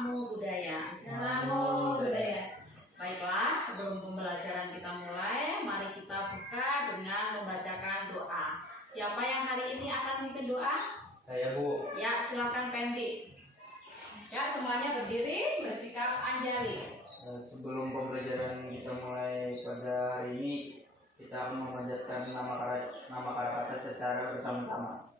Namo Buddhaya. Namo Buddhaya. Baiklah, sebelum pembelajaran kita mulai, mari kita buka dengan membacakan doa. Siapa yang hari ini akan memimpin doa? Saya, Bu. Ya, silakan Pendi. Ya, semuanya berdiri, bersikap anjali. Sebelum pembelajaran kita mulai pada hari ini, kita akan memanjatkan nama kata secara bersama-sama.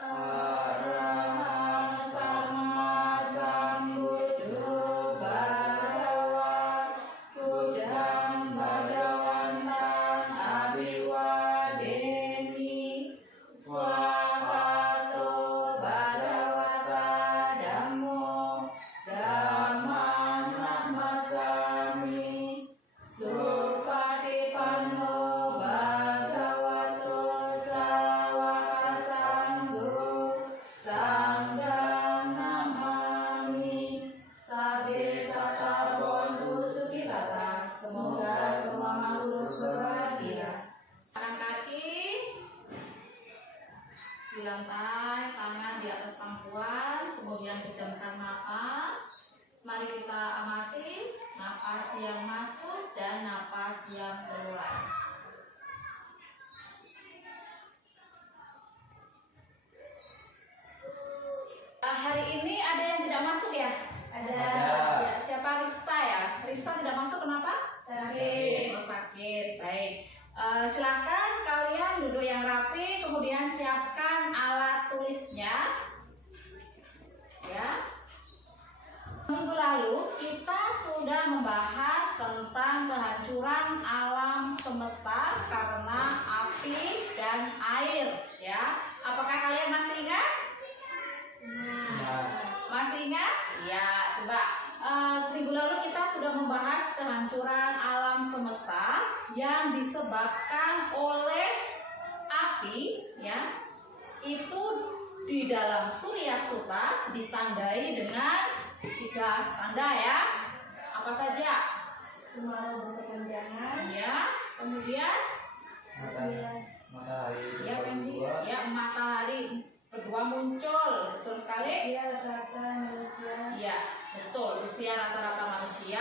Araham Sama Sambuddho Bhagawa Buddham Bhagawantam Abhiwademi Swakato Bhagavata Dhammo Dhammam Namasami Supatipanno Bhagavato Sawaka Sanggo Sangham Namami. Sabe Sata Bontu Sukitata. Semoga semua makhluk berbahagia. Angkat kaki di lantai, tangan di atas pangkuan, kemudian pejamkan mata. Mari kita amati napas yang masuk dan napas yang keluar. Hari ini ada yang tidak masuk ya? Ada. Ya, siapa? Rista ya? Rista tidak masuk kenapa? Sakit. Oh, sakit. Baik. Silakan kalian duduk yang rapi, kemudian siapkan alat tulisnya. Ya. Minggu lalu kita sudah membahas tentang kehancuran alam semesta karena api dan air. Ya. Apakah kalian masih ingat? Masih ingat? Ya, coba. Minggu lalu kita sudah membahas kehancuran alam semesta yang disebabkan oleh api, ya. Itu di dalam Surya Sutta ditandai dengan 3 tanda ya. Apa saja? Kemarau berkepanjangan. Ya. Kemudian Matahari ya, ya, matahari kedua muncul, betul sekali. Usia rata manusia. Ya, betul. Usia rata-rata manusia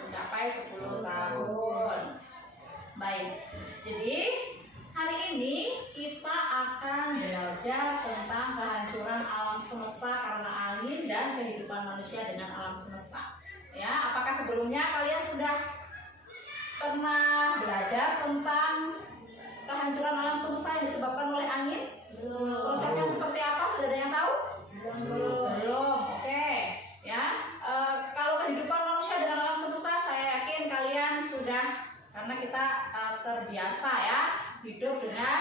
mencapai 10 tahun. Baik. Jadi hari ini kita akan belajar tentang kehancuran alam semesta karena angin dan kehidupan manusia dengan alam semesta. Ya, apakah sebelumnya kalian sudah pernah belajar tentang kehancuran alam semesta yang disebabkan oleh angin? Prosesnya seperti apa? Sudah ada yang tahu? Belum. Oke. Ya. Kalau kehidupan manusia dengan alam semesta, saya yakin kalian sudah, karena kita terbiasa ya hidup dengan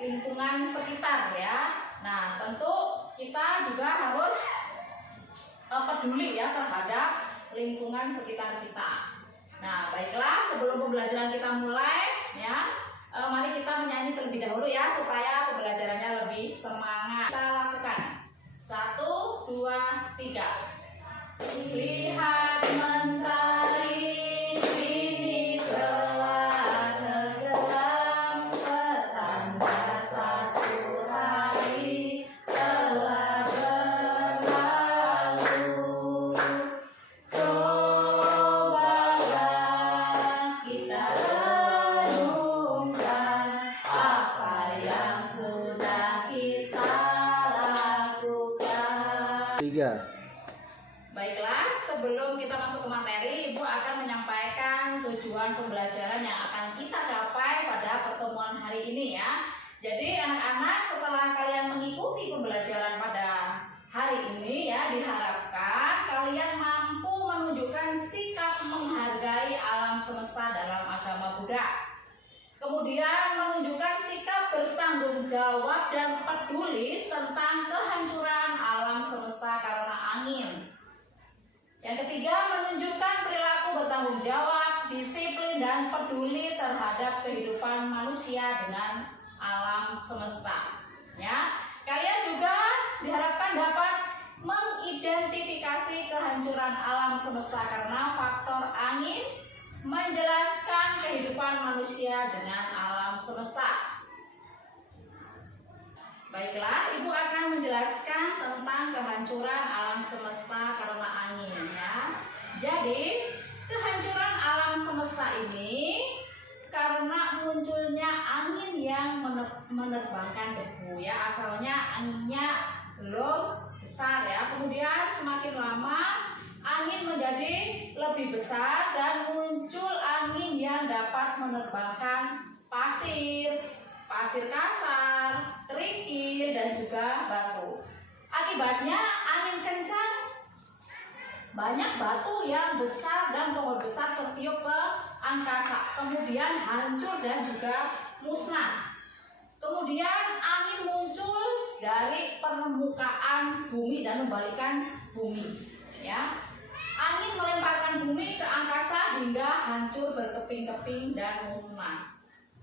lingkungan sekitar ya. Nah, tentu kita juga harus peduli ya terhadap lingkungan sekitar kita. Nah, baiklah, sebelum pembelajaran kita mulai ya, mari kita menyanyi terlebih dahulu ya supaya pembelajarannya lebih semangat. Kita lakukan 1, 2, 3. Lihat mentari ini telah tenggelam, petanda satu hari telah berlalu. Cobalah kita renungkan apa yang sudah kita lakukan. 3. Baiklah, sebelum kita masuk ke materi, Ibu akan menyampaikan tujuan pembelajaran yang akan kita capai pada pertemuan hari ini ya. Jadi anak-anak, setelah kalian mengikuti pembelajaran pada hari ini ya, diharapkan kalian mampu menunjukkan sikap menghargai alam semesta dalam agama Buddha. Kemudian menunjukkan sikap bertanggung jawab dan peduli tentang kehancuran alam semesta karena angin. Yang ketiga, menunjukkan perilaku bertanggung jawab, disiplin, dan peduli terhadap kehidupan manusia dengan alam semesta. Ya, kalian juga diharapkan dapat mengidentifikasi kehancuran alam semesta karena faktor angin, menjelaskan kehidupan manusia dengan alam semesta. Baiklah, Ibu akan menjelaskan tentang kehancuran kehancuran alam semesta karena angin ya. Jadi kehancuran alam semesta ini karena munculnya angin yang menerbangkan debu ya. Asalnya anginnya belum besar ya. Kemudian semakin lama angin menjadi lebih besar dan muncul angin yang dapat menerbangkan pasir, pasir kasar, kerikil dan juga batu. Akibatnya angin kencang, banyak batu yang besar dan pohon besar tertiup ke angkasa, kemudian hancur dan juga musnah. Kemudian angin muncul dari permukaan bumi dan membalikkan bumi ya. Angin melemparkan bumi ke angkasa hingga hancur berkeping-keping dan musnah.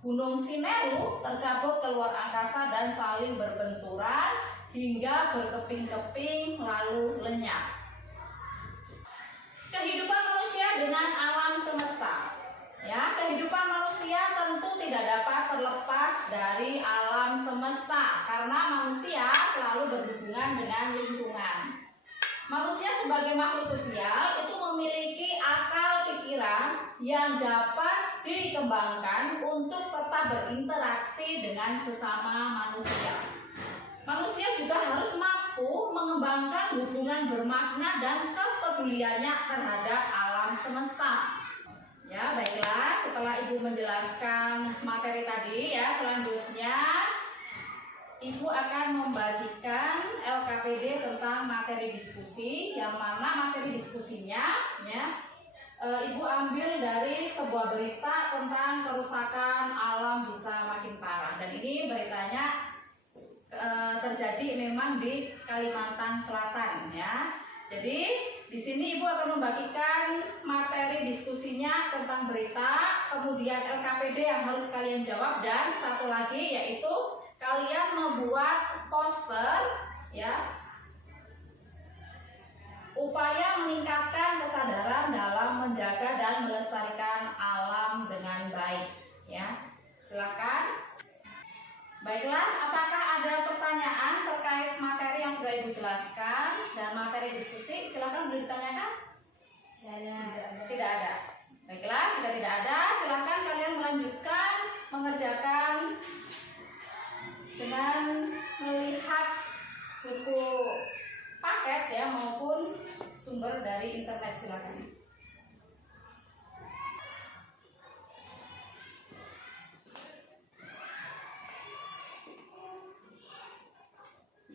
Gunung Semeru tercabut keluar angkasa dan saling berbenturan hingga berkeping-keping lalu lenyap. Kehidupan manusia dengan alam semesta. Ya, kehidupan manusia tentu tidak dapat terlepas dari alam semesta karena manusia selalu berhubungan dengan lingkungan. Manusia sebagai makhluk sosial itu memiliki akal pikiran yang dapat dikembangkan untuk tetap berinteraksi dengan sesama manusia. Manusia juga harus mampu mengembangkan hubungan bermakna dan kepeduliannya terhadap alam semesta. Ya, baiklah, setelah Ibu menjelaskan materi tadi ya, selanjutnya Ibu akan membagikan LKPD tentang materi diskusi, yang mana materi diskusinya ya, Ibu ambil dari sebuah berita tentang kerusakan alam bisa makin parah, dan ini beritanya terjadi memang di Kalimantan Selatan ya. Jadi di sini Ibu akan membagikan materi diskusinya tentang berita, kemudian LKPD yang harus kalian jawab, dan satu lagi yaitu kalian membuat poster ya, upaya meningkatkan kesadaran dalam menjaga dan melestarikan alam dengan baik ya. Silakan. Baiklah, apakah ada pertanyaan terkait materi yang sudah Ibu jelaskan dan materi diskusi? Silakan boleh ditanyakan. Tidak ada. Baiklah, jika tidak ada, silakan kalian melanjutkan mengerjakan dengan melihat buku paket ya maupun sumber dari internet. Silakan.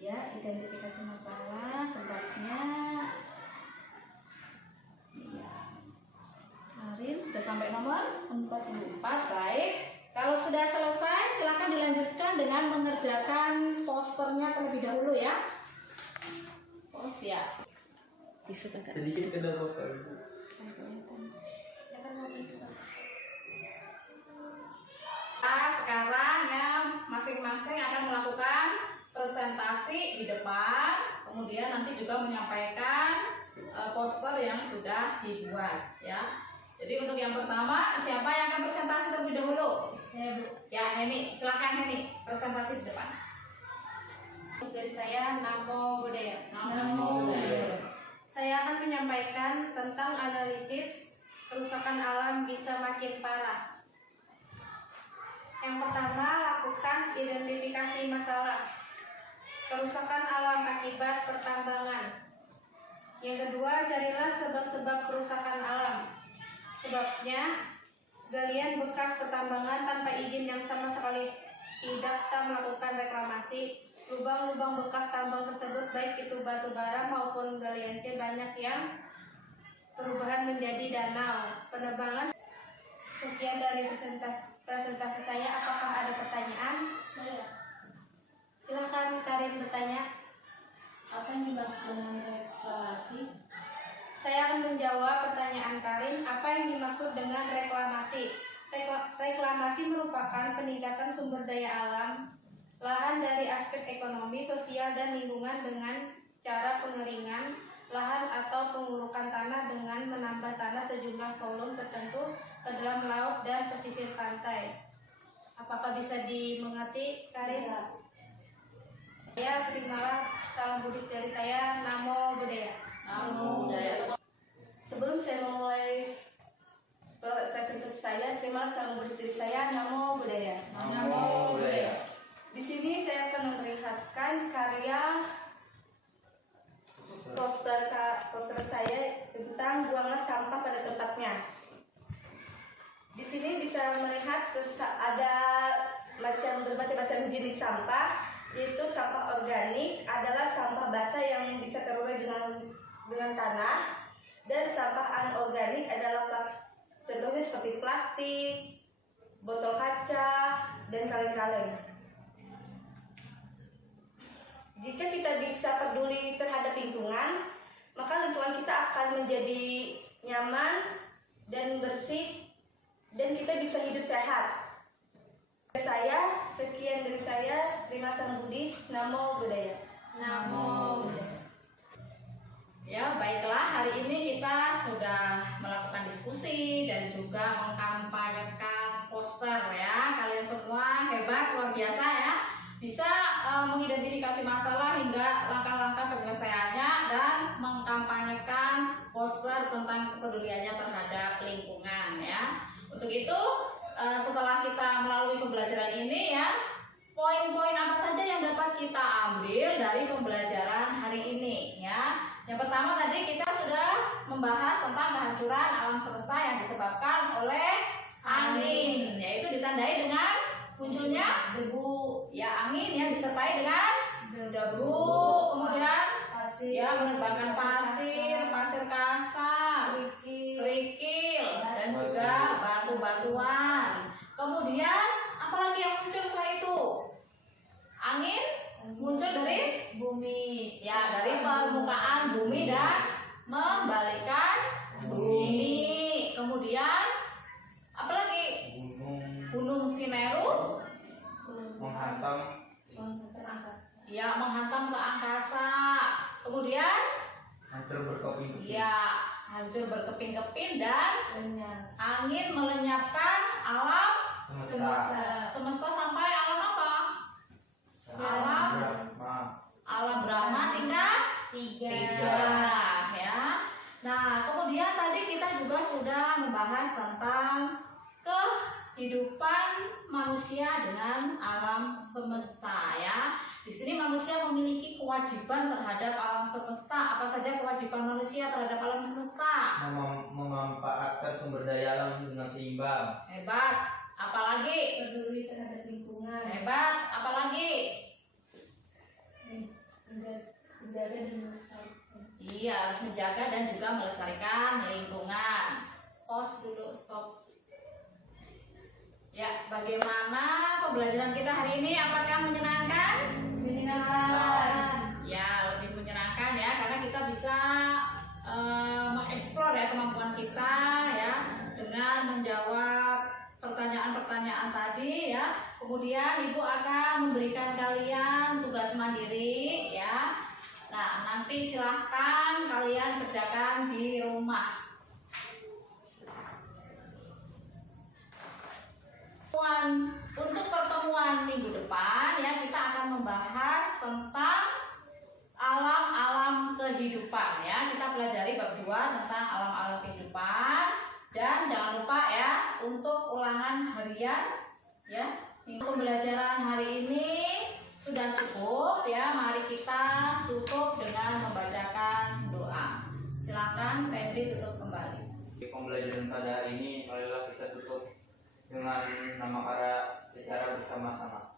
Ya, identifikasi masalah sebabnya. Ya. Karin sudah sampai nomor 44. Baik. Kalau sudah selesai, silakan dilanjutkan dengan mengerjakan posternya terlebih dahulu ya. Pos ya. Sedikit kena bapak. Sekarang ya masing-masing akan melakukan presentasi di depan, kemudian nanti juga menyampaikan poster yang sudah dibuat ya. Jadi untuk yang pertama, siapa yang akan presentasi terlebih dahulu? Ya, Heni, silakan Heni, presentasi di depan. Dari saya Namo Budaya. Namo Budaya. Saya akan menyampaikan tentang analisis kerusakan alam bisa makin parah. Yang pertama, lakukan identifikasi masalah kerusakan alam akibat pertambangan. Yang kedua, carilah sebab-sebab kerusakan alam. Sebabnya, galian bekas pertambangan tanpa izin yang sama sekali tidak melakukan reklamasi. Lubang-lubang bekas tambang tersebut, baik itu batu bara maupun galian C, banyak yang perubahan menjadi danau. Penerbangan. Sekian dari presentasi saya. Apakah ada pertanyaan? Silakan Karin bertanya. Apa yang dimaksud dengan reklamasi? Saya akan menjawab pertanyaan Karin. Apa yang dimaksud dengan reklamasi? Reklamasi merupakan peningkatan sumber daya alam lahan dari aspek ekonomi, sosial, dan lingkungan dengan cara pengeringan lahan atau pengurukan tanah dengan menambah tanah sejumlah volume tertentu ke dalam laut dan pesisir pantai. Apakah bisa dimengerti, Karin? Ya, terimalah salam Buddhis dari saya. Namo Buddhaya. Namo Buddhaya. Sebelum saya memulai presentasi saya, terimalah salam Buddhis dari saya. Namo Buddhaya. Namo Buddhaya. Di sini saya akan memperlihatkan karya poster saya tentang buanglah sampah pada tempatnya. Di sini bisa melihat ada bermacam-macam jenis sampah, yaitu sampah organik adalah sampah basah yang bisa terurai dengan tanah, dan sampah anorganik adalah contohnya seperti plastik, botol kaca, dan kaleng-kaleng. Jika kita bisa peduli terhadap lingkungan, maka lingkungan kita akan menjadi nyaman dan bersih, dan kita bisa hidup sehat. Sekian dari saya. Terima kasih Buddhis. Namo Buddhaya. Namo Buddhaya. Ya, baiklah, hari ini kita sudah melakukan diskusi dan juga mengkampanyekan poster ya. Kalian semua hebat, luar biasa ya. Bisa mengidentifikasi masalah hingga langkah-langkah penyelesaiannya dan mengkampanyekan poster tentang kepeduliannya terhadap lingkungan ya. Untuk itu, setelah kita melalui pembelajaran ini ya, poin-poin apa saja yang dapat kita ambil dari pembelajaran hari ini ya. Yang pertama tadi kita sudah membahas tentang kehancuran alam semesta yang disebabkan oleh angin, yaitu ditandai dengan munculnya debu ya, angin yang disertai dengan debu, kemudian ya menerbangkan pasir kasar, kerikil, dan juga batu-batuan. Kemudian apalagi yang muncul setelah itu? Angin muncul dari bumi ya, dari permukaan bumi dan membalikkan bumi. Kemudian apalagi? Gunung Semeru menghantam ya, menghantam ke angkasa. Kemudian hancur berkeping-keping. ya, hancur berkeping-keping dan angin melenyapkan alam semesta sampai alam apa? Alam Brahma tingkat 3 ya. Nah, kemudian tadi kita juga sudah membahas tentang kehidupan manusia dengan alam semesta ya. Di sini manusia memiliki kewajiban terhadap alam semesta. Apa saja kewajiban manusia terhadap alam semesta? Memanfaatkan sumber daya alam dengan seimbang. Hebat. Apalagi? Peduli terhadap lingkungan. Hebat. Apalagi? Menjaga dan melestarikan. Iya, harus menjaga dan juga melestarikan lingkungan. Pause dulu, stop. Ya, bagaimana pembelajaran kita hari ini? Apakah menyenangkan? Menyenangkan. Ya, lebih menyenangkan ya, karena kita bisa mengeksplor ya kemampuan kita ya dengan menjawab pertanyaan-pertanyaan tadi ya. Kemudian Ibu akan memberikan kalian tugas mandiri ya. Nah, nanti silahkan kalian kerjakan di rumah. Untuk pertemuan minggu depan ya, kita akan membahas tentang alam-alam kehidupan ya. Kita pelajari bab 2 tentang alam-alam kehidupan. Dan jangan lupa ya, untuk ulangan harian ya. Pembelajaran hari ini sudah cukup ya. Mari kita tutup dengan membacakan doa. Silakan Febri tutup kembali. Di pembelajaran pada hari ini, marilah kita tutup dengan nama cara secara bersama-sama.